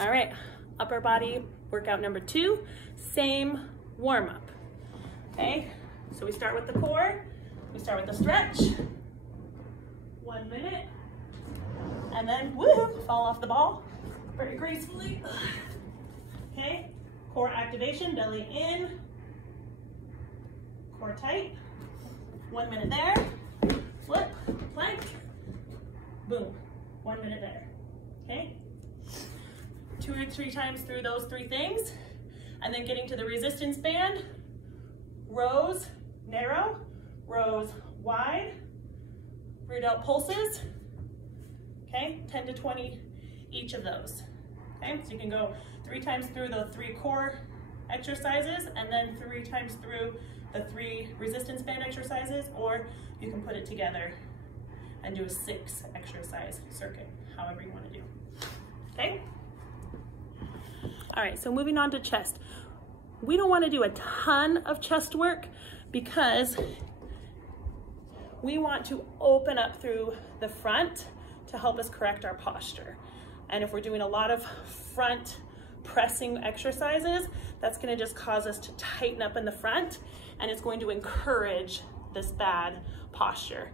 All right, upper body workout number 2, same warm up. Okay, so we start with the core, we start with the stretch, 1 minute, and then woo, fall off the ball very gracefully. Okay, core activation, belly in, core tight, 1 minute there, flip, plank, boom, 1 minute there. Okay, 2 or 3 times through those 3 things, and then getting to the resistance band, rows narrow, rows wide, rear-delt pulses, okay, 10 to 20 each of those. Okay, so you can go 3 times through the 3 core exercises and then 3 times through the 3 resistance band exercises, or you can put it together and do a 6 exercise circuit, however you want to do. Okay? All right, so moving on to chest. We don't want to do a ton of chest work because we want to open up through the front to help us correct our posture. And if we're doing a lot of front pressing exercises, that's going to just cause us to tighten up in the front, and it's going to encourage this bad posture.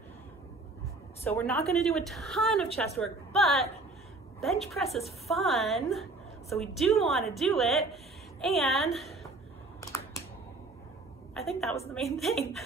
So we're not going to do a ton of chest work, but bench press is fun, so we do want to do it, and I think that was the main thing.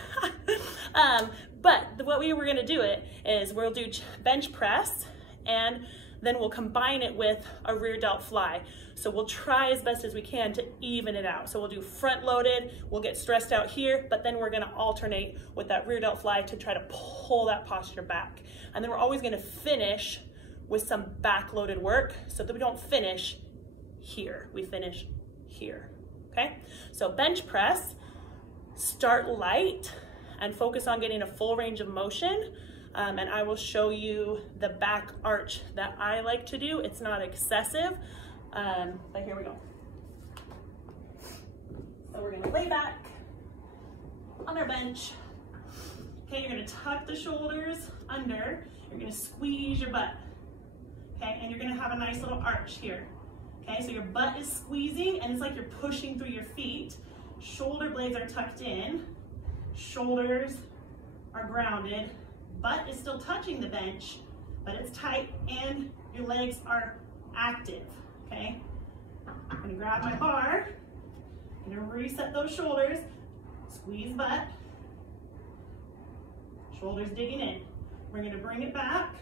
But what we were going to do it is we'll do bench press, and then we'll combine it with a rear delt fly. So we'll try as best as we can to even it out. So we'll do front loaded, we'll get stressed out here, but then we're gonna alternate with that rear delt fly to try to pull that posture back. And then we're always gonna finish with some back loaded work so that we don't finish here, we finish here, okay? So bench press, start light and focus on getting a full range of motion. And I will show you the back arch that I like to do. It's not excessive, but here we go. So we're gonna lay back on our bench. Okay, you're gonna tuck the shoulders under. You're gonna squeeze your butt. Okay, and you're gonna have a nice little arch here. Okay, so your butt is squeezing and it's like you're pushing through your feet. Shoulder blades are tucked in. Shoulders are grounded. Butt is still touching the bench, but it's tight and your legs are active, okay? I'm gonna grab my bar, I'm gonna reset those shoulders, squeeze butt, shoulders digging in. We're gonna bring it back,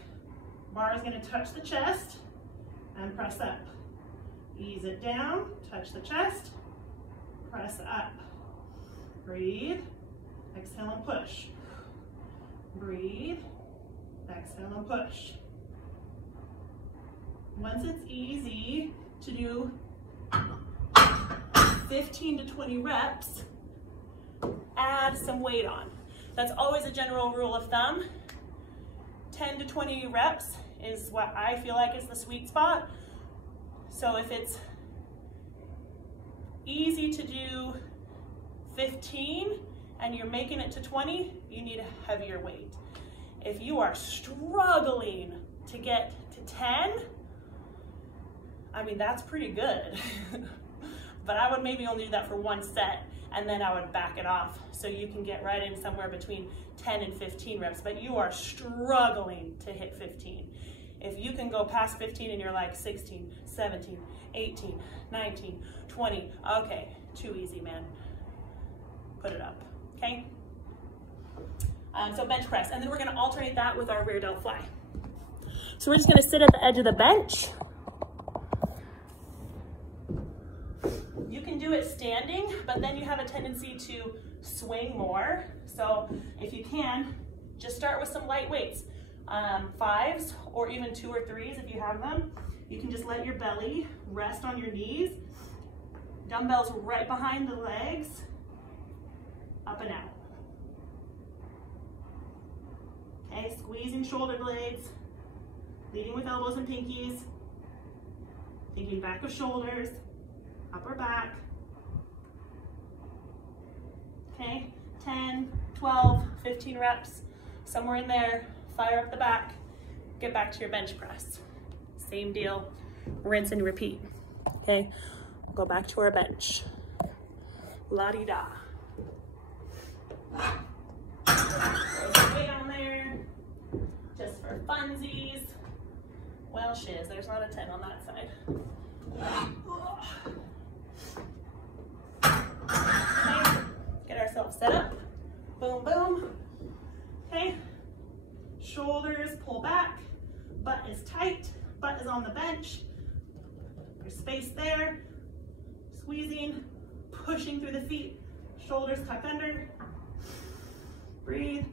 bar is gonna touch the chest, and press up. Ease it down, touch the chest, press up. Breathe, exhale and push. Breathe, exhale and push. Once it's easy to do 15 to 20 reps, add some weight on. That's always a general rule of thumb. 10 to 20 reps is what I feel like is the sweet spot. So if it's easy to do 15, and you're making it to 20, you need a heavier weight. If you are struggling to get to 10, I mean, that's pretty good. But I would maybe only do that for 1 set, and then I would back it off so you can get right in somewhere between 10 and 15 reps, but you are struggling to hit 15. If you can go past 15 and you're like 16, 17, 18, 19, 20, okay, too easy, man. Put it up. Okay, so bench press, and then we're going to alternate that with our rear delt fly. So we're just going to sit at the edge of the bench. You can do it standing, but then you have a tendency to swing more. So if you can, just start with some light weights, 5s or even 2 or 3s if you have them. You can just let your belly rest on your knees, dumbbells right behind the legs, up and out. Okay, squeezing shoulder blades, leading with elbows and pinkies, thinking back of shoulders, upper back. Okay, 10, 12, 15 reps, somewhere in there, fire up the back, get back to your bench press. Same deal, rinse and repeat. Okay, go back to our bench. La-di-da. Way down there, just for funsies. Well, shiz, there's not a 10 on that side. Okay, get ourselves set up. Boom, boom. Okay, shoulders pull back, butt is tight, butt is on the bench. There's space there, squeezing, pushing through the feet, shoulders tuck under. Breathe,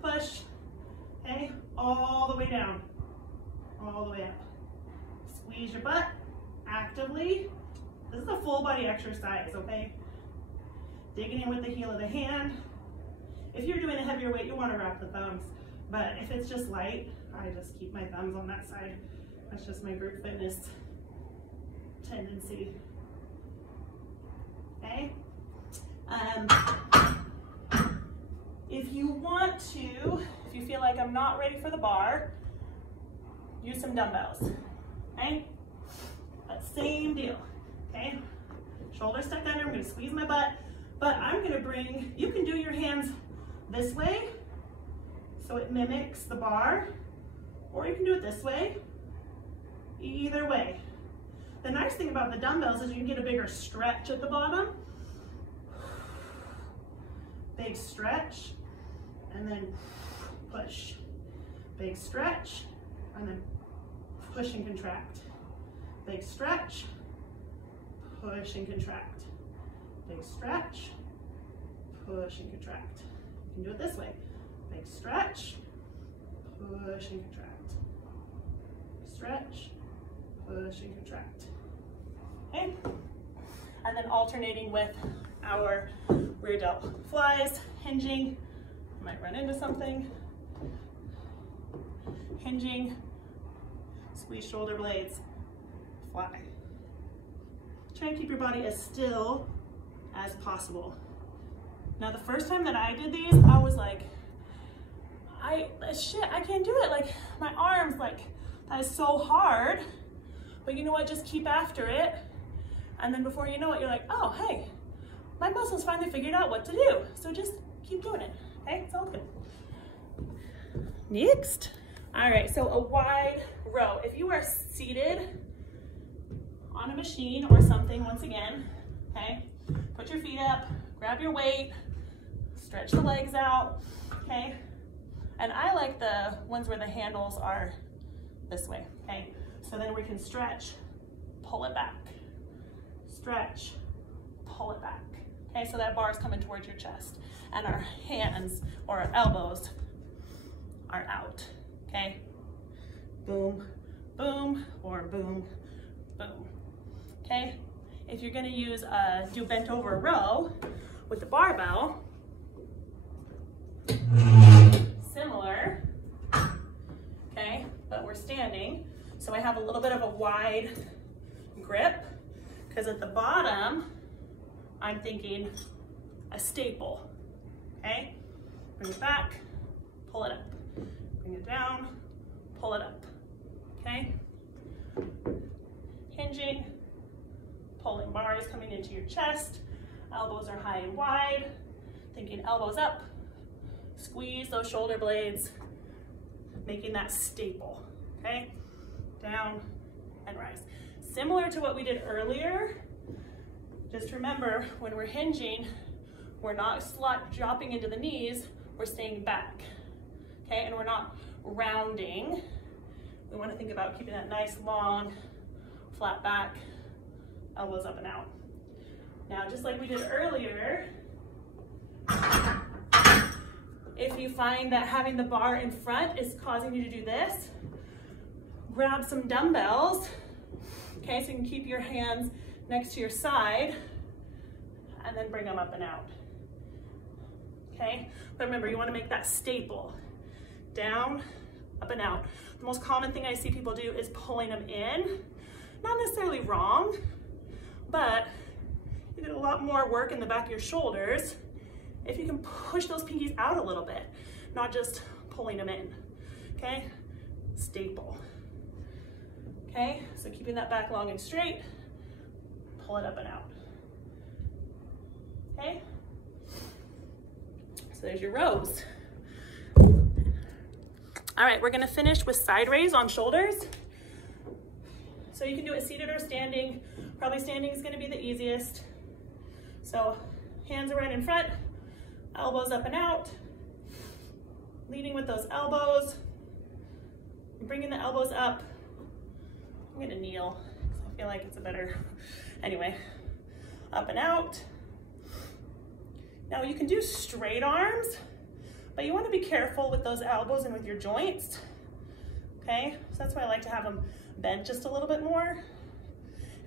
push, okay, all the way down, all the way up. Squeeze your butt actively. This is a full body exercise, okay? Digging in with the heel of the hand. If you're doing a heavier weight, you want to wrap the thumbs, but if it's just light, I just keep my thumbs on that side. That's just my group fitness tendency, okay? If you want to, if you feel like I'm not ready for the bar, use some dumbbells, okay? But same deal, okay? Shoulders tucked under, I'm gonna squeeze my butt, but I'm gonna bring, you can do your hands this way, so it mimics the bar, or you can do it this way, either way. The nice thing about the dumbbells is you can get a bigger stretch at the bottom. Big stretch, and then push. Big stretch, and then push and contract. Big stretch, push and contract. Big stretch, push and contract. You can do it this way. Big stretch, push and contract. Stretch, push and contract. Okay? And then alternating with our rear delt flies, hinging. Might run into something. Hinging, squeeze shoulder blades, fly. Try and keep your body as still as possible. Now the first time that I did these, I was like, shit, I can't do it. Like my arms, like that is so hard. But you know what, just keep after it. And then before you know it, you're like, oh, hey, my muscles finally figured out what to do. So just keep doing it, okay? It's all good. Next. All right, so a wide row. If you are seated on a machine or something, once again, okay, put your feet up, grab your weight, stretch the legs out, okay? And I like the ones where the handles are this way, okay? So then we can stretch, pull it back, stretch, pull it back. Okay, so that bar is coming towards your chest and our hands or our elbows are out, okay? Boom, boom, or boom, boom, okay? If you're gonna use do bent over row with the barbell, similar, okay, but we're standing. So I have a little bit of a wide grip because at the bottom, I'm thinking a staple, okay? Bring it back, pull it up. Bring it down, pull it up, okay? Hinging, pulling bars coming into your chest, elbows are high and wide, thinking elbows up, squeeze those shoulder blades, making that staple, okay? Down and rise. Similar to what we did earlier, just remember when we're hinging, we're not dropping into the knees, we're staying back, okay? And we're not rounding. We want to think about keeping that nice, long, flat back, elbows up and out. Now, just like we did earlier, if you find that having the bar in front is causing you to do this, grab some dumbbells, okay, so you can keep your hands next to your side and then bring them up and out, okay? But remember, you want to make that staple, down, up and out. The most common thing I see people do is pulling them in. Not necessarily wrong, but you get a lot more work in the back of your shoulders if you can push those pinkies out a little bit, not just pulling them in, okay? Staple. Okay, so keeping that back long and straight, pull it up and out. Okay? So there's your rows. All right, we're gonna finish with side raise on shoulders. So you can do it seated or standing. Probably standing is gonna be the easiest. So hands are right in front, elbows up and out, leading with those elbows, bringing the elbows up. I'm gonna kneel, because I feel like it's a better, anyway, up and out. Now you can do straight arms, but you wanna be careful with those elbows and with your joints, okay? So that's why I like to have them bent just a little bit more.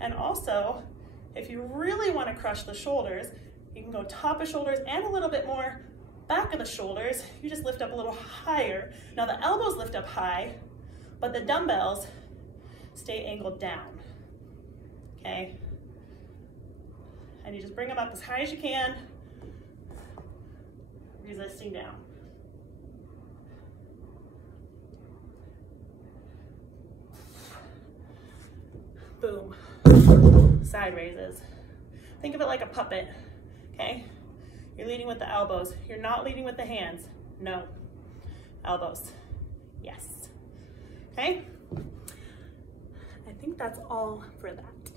And also, if you really wanna crush the shoulders, you can go top of shoulders and a little bit more back of the shoulders. You just lift up a little higher. Now the elbows lift up high, but the dumbbells stay angled down, okay? And you just bring them up as high as you can, resisting down. Boom. Side raises. Think of it like a puppet, okay? You're leading with the elbows. You're not leading with the hands. No. Elbows. Yes. Okay? I think that's all for that.